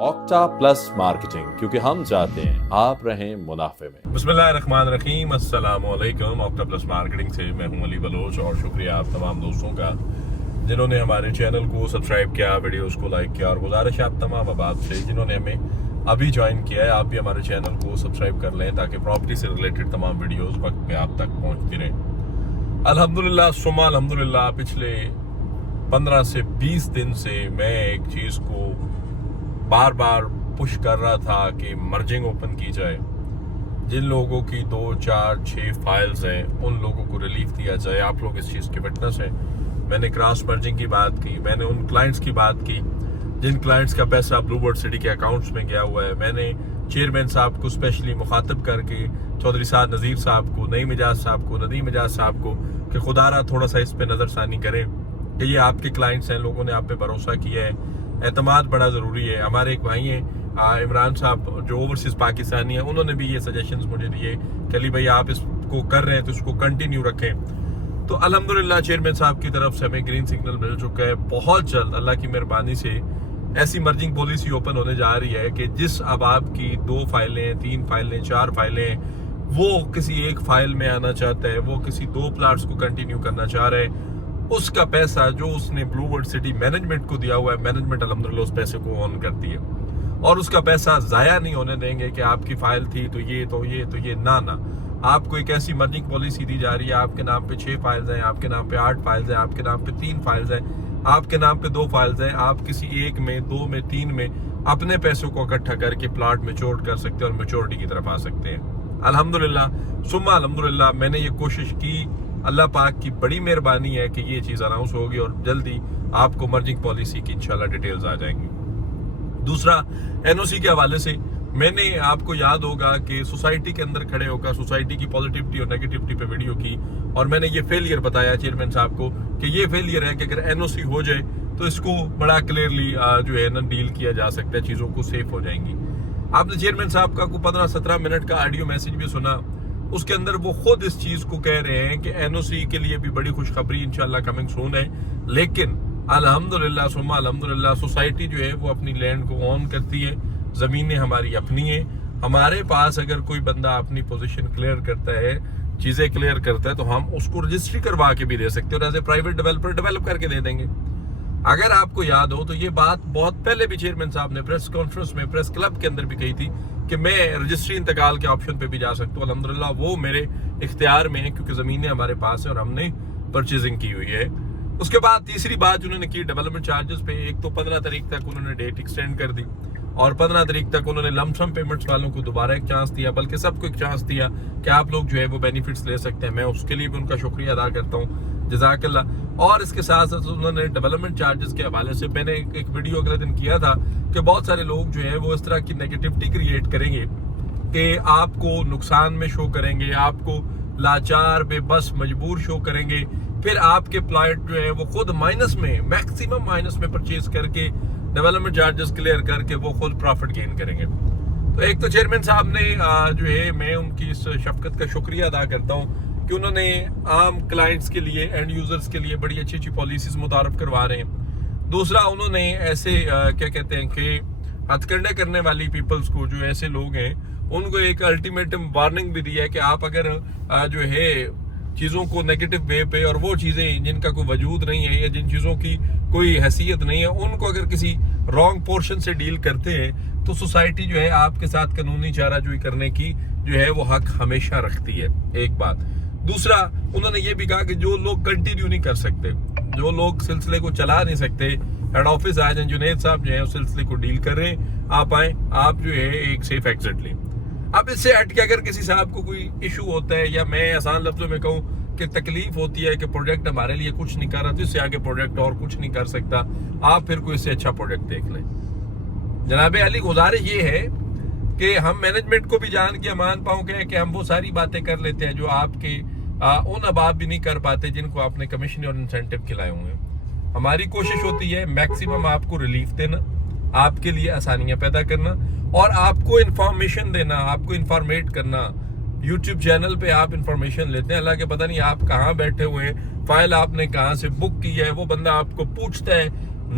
Octa plus marketing, क्योंकि हम चाहते हैं आप रहें मुनाफे में। बिस्मिल्लाहिर्रहमानिर्रहीम, अस्सलाम वालेकुम। ऑक्टा प्लस मार्केटिंग से मैं हूं अली बलोच और शुक्रिया आप तमाम दोस्तों का जिन्होंने हमारे चैनल को सब्सक्राइब किया, वीडियोस को लाइक किया, और गुजारिश आप तमाम अहबाब से जिन्होंने हमें अभी ज्वाइन किया है, आप भी हमारे चैनल को सब्सक्राइब कर लें ताकि प्रॉपर्टी से रिलेटेड तमाम वीडियोस वक्त पे आप तक पहुंचती रहें। अल्हम्दुलिल्लाह सुम्मा अल्हम्दुलिल्लाह, पिछले 15 से 20 दिन से मैं एक चीज़ को बार बार पुश कर रहा था कि मर्जिंग ओपन की जाए। जिन लोगों की 2, 4, 6 फाइल्स हैं उन लोगों को रिलीफ दिया जाए। आप लोग इस चीज़ के विटनेस हैं। मैंने क्रॉस मर्जिंग की बात की, मैंने उन क्लाइंट्स की बात की जिन क्लाइंट्स का पैसा ब्लूबर्ड सिटी के अकाउंट्स में गया हुआ है। मैंने चेयरमैन साहब को स्पेशली मुखातब करके चौधरी साहब नज़ीर साहब को, नईम एजाज साहब को, नदीम एजाज साहब को कि खुदारा थोड़ा सा इस पर नज़रसानी करें कि ये आपके क्लाइंट्स हैं, लोगों ने आप पे भरोसा किया है, एतमाद बड़ा ज़रूरी है। हमारे एक भाई हैं इमरान साहब जो ओवरसीज़ पाकिस्तानी हैं, उन्होंने भी ये सजेशंस मुझे दिए कि अली भाई आप इसको कर रहे हैं तो इसको कंटिन्यू रखें। तो अल्हम्दुलिल्लाह चेयरमैन साहब की तरफ से हमें ग्रीन सिग्नल मिल चुका है। बहुत जल्द अल्लाह की मेहरबानी से ऐसी मर्जिंग पॉलिसी ओपन होने जा रही है कि जिस अबाब की 2 फाइलें, 3 फाइलें, 4 फाइलें, वो किसी एक फाइल में आना चाहता है, वो किसी 2 प्लाट्स को कंटिन्यू करना चाह रहे हैं, उसका पैसा जो उसने ब्लूबर्ड सिटी मैनेजमेंट को दिया हुआ है, मैनेजमेंट अल्हम्दुलिल्लाह उस पैसे को ऑन करती है और उसका पैसा ज़ाया नहीं होने देंगे कि आपकी फाइल थी तो ये ना। आपको एक ऐसी मर्जिंग पॉलिसी दी जा रही है, आपके नाम पे 6 फाइल्स हैं, आपके नाम पे 8 फाइल्स हैं, आपके नाम पे 3 फाइल्स हैं, आपके नाम पे 2 फाइल्स हैं। आप किसी एक में, 2 में, 3 में अपने पैसों को इकट्ठा करके प्लाट मैच्योर कर सकते हैं और मैच्योरिटी की तरफ आ सकते हैं। अल्हम्दुलिल्लाह सुम्मा अल्हम्दुलिल्लाह मैंने ये कोशिश की। अल्लाह पाक की बड़ी मेहरबानी है कि ये चीज़ अनाउंस होगी और जल्दी आपको मर्जिंग पॉलिसी की इंशाल्लाह डिटेल्स आ जाएंगी। दूसरा, एनओसी के हवाले से मैंने, आपको याद होगा कि सोसाइटी के अंदर खड़े होकर सोसाइटी की पॉजिटिविटी और नेगेटिविटी पे वीडियो की और मैंने ये फेलियर बताया चेयरमैन साहब को कि ये फेलियर है कि अगर एनओसी हो जाए तो इसको बड़ा क्लियरली जो है ना डील किया जा सकता है, चीज़ों को सेफ हो जाएंगी। आपने चेयरमैन साहब का 15-17 मिनट का ऑडियो मैसेज भी सुना, उसके अंदर वो खुद इस चीज़ को कह रहे हैं कि एनओसी के लिए भी बड़ी खुशखबरी इंशाल्लाह कमिंग सून है। लेकिन अल्हम्दुलिल्लाह सुम्मा अल्हम्दुलिल्लाह सोसाइटी जो है वो अपनी लैंड को ऑन करती है, ज़मीनें हमारी अपनी हैं। हमारे पास अगर कोई बंदा अपनी पोजीशन क्लियर करता है, चीज़ें क्लियर करता है, तो हम उसको रजिस्ट्री करवा के भी दे सकते हैं और as a private developer develop करके दे देंगे। अगर आपको याद हो तो ये बात बहुत पहले भी चेयरमैन साहब ने प्रेस कॉन्फ्रेंस में, प्रेस क्लब के अंदर भी कही थी कि मैं रजिस्ट्री इंतकाल के ऑप्शन पे भी जा सकता हूँ। अल्हम्दुलिल्लाह वो मेरे इख्तियार में है क्योंकि ज़मीनें हमारे पास है और हमने परचेजिंग की हुई है। उसके बाद तीसरी बात उन्होंने की डेवलपमेंट चार्जेस पे। एक तो 15 तारीख तक उन्होंने डेट एक्सटेंड कर दी और 15 तारीख तक उन्होंने लमसम पेमेंट्स वालों को दोबारा एक चांस दिया, बल्कि सबको एक चांस दिया कि आप लोग जो है वो बेनिफिट्स ले सकते हैं। मैं उसके लिए भी उनका शुक्रिया अदा करता हूँ, जज़ाकल्लाह। और इसके साथ साथ उन्होंने डेवलपमेंट चार्जेस के हवाले से मैंने एक वीडियो अगले दिन किया था कि बहुत सारे लोग जो है वो इस तरह की नेगेटिविटी क्रिएट करेंगे कि आपको नुकसान में शो करेंगे, आपको लाचार, बेबस, मजबूर शो करेंगे, फिर आपके प्लॉट जो है वो खुद माइनस में, मैक्सिमम माइनस में परचेज करके डेवलपमेंट चार्जेस क्लियर करके वो खुद प्रॉफिट गेन करेंगे। तो एक तो चेयरमैन साहब ने जो है, मैं उनकी इस शफकत का शुक्रिया अदा करता हूँ कि उन्होंने आम क्लाइंट्स के लिए, एंड यूजर्स के लिए बड़ी अच्छी अच्छी पॉलिसीज मुतारफ करवा रहे हैं। दूसरा, उन्होंने ऐसे क्या कहते हैं कि हथकंडे करने वाली पीपल्स को, जो ऐसे लोग हैं, उनको एक अल्टीमेटम वार्निंग भी दिया है कि आप अगर जो है चीज़ों को नेगेटिव वे पे, और वो चीज़ें जिनका कोई वजूद नहीं है या जिन चीज़ों की कोई हैसियत नहीं है, उनको अगर किसी रॉन्ग पोर्शन से डील करते हैं तो सोसाइटी जो है आपके साथ कानूनी चाराजोई करने की जो है वो हक हमेशा रखती है। एक बात। दूसरा, उन्होंने ये भी कहा कि जो लोग कंटिन्यू नहीं कर सकते, जो लोग सिलसिले को चला नहीं सकते, हेड ऑफिस आ जाए, जुनैद साहब जो है उस सिलसिले को डील कर रहे हैं, आप आए, आप जो है एक सेफ एग्जिट लें। अब इससे हट के अगर किसी साहब को कोई इशू होता है, या मैं आसान लफ्जों में कहूँ कि तकलीफ होती है कि प्रोजेक्ट हमारे लिए कुछ नहीं कर रहा, तो इससे आगे प्रोजेक्ट और कुछ नहीं कर सकता, आप फिर कोई इससे अच्छा प्रोजेक्ट देख लें। जनाब अली, गुजारिश ये है कि हम मैनेजमेंट को भी जान के अमान पाऊँ कि हम वो सारी बातें कर लेते हैं जो आपके उन अबाब भी नहीं कर पाते जिनको आपने कमीशन और इंसेंटिव खिलाए हुए हैं। हमारी कोशिश होती है मैक्सिमम आपको रिलीफ देना, आपके लिए आसानियाँ पैदा करना और आपको इन्फॉर्मेशन देना, आपको इन्फॉर्मेट करना। यूट्यूब चैनल पे आप इन्फॉर्मेशन लेते हैं, हालांकि पता नहीं आप कहाँ बैठे हुए हैं, फाइल आपने कहाँ से बुक की है, वो बंदा आपको पूछता है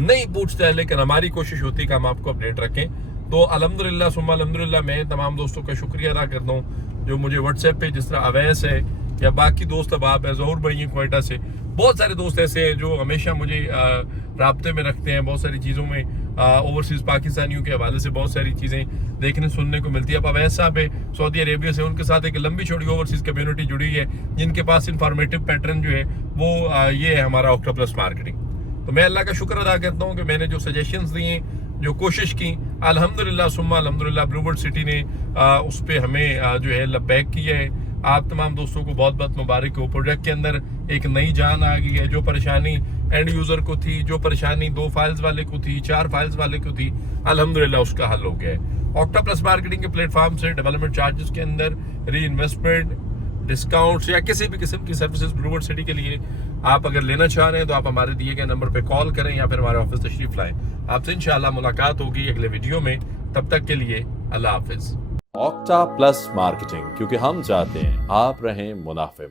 नहीं पूछता है, लेकिन हमारी कोशिश होती है कि हम आपको अपडेट रखें तो अल्हम्दुलिल्लाह सुम्मा अल्हम्दुलिल्लाह मैं तमाम दोस्तों का शुक्रिया अदा करता हूँ जो मुझे व्हाट्सएप पे, जिस तरह अवैस है या बाकी दोस्त अहबाब है, ज़हूर भाई हैं क्वेटा से, बहुत सारे दोस्त ऐसे हैं जो हमेशा मुझे राब्ते में रखते हैं बहुत सारी चीज़ों में, ओवरसीज़ पाकिस्तानियों के हवाले से बहुत सारी चीज़ें देखने सुनने को मिलती है। अब अवैस साहब है सऊदी अरेबिया से, उनके साथ एक लंबी चौड़ी ओवरसीज़ कम्युनिटी जुड़ी है जिनके पास इंफॉर्मेटिव पैटर्न जो है वो ये है हमारा ऑक्टा प्लस मार्केटिंग। तो मैं अल्लाह का शुक्र अदा करता हूँ कि मैंने जो सजेशंस दिए, जो कोशिश की, अल्हम्दुलिल्लाह सुम्मा अल्हम्दुलिल्लाह ब्लूबर्ड सिटी ने उस पर हमें जो है लबैक किया है। आप तमाम दोस्तों को बहुत बहुत मुबारक हो। प्रोजेक्ट के अंदर एक नई जान आ गई है। जो परेशानी एंड यूज़र को थी, जो परेशानी 2 फाइल्स वाले को थी, 4 फाइल्स वाले को थी, अल्हम्दुलिल्लाह उसका हल हो गया है। ऑक्टा प्लस मार्केटिंग के प्लेटफॉर्म से डेवलपमेंट चार्जेस के अंदर री इन्वेस्टमेंट, डिस्काउंट्स या किसी भी किस्म की सर्विसेज ब्लूबर्ड सिटी के लिए आप अगर लेना चाह रहे हैं तो आप हमारे दिए गए नंबर पे कॉल करें या फिर हमारे ऑफिस तशरीफ लाएं। आपसे इंशाल्लाह मुलाकात होगी अगले वीडियो में। तब तक के लिए अल्लाह हाफिज। ऑक्टा प्लस मार्केटिंग, क्योंकि हम चाहते हैं आप रहें मुनाफे में।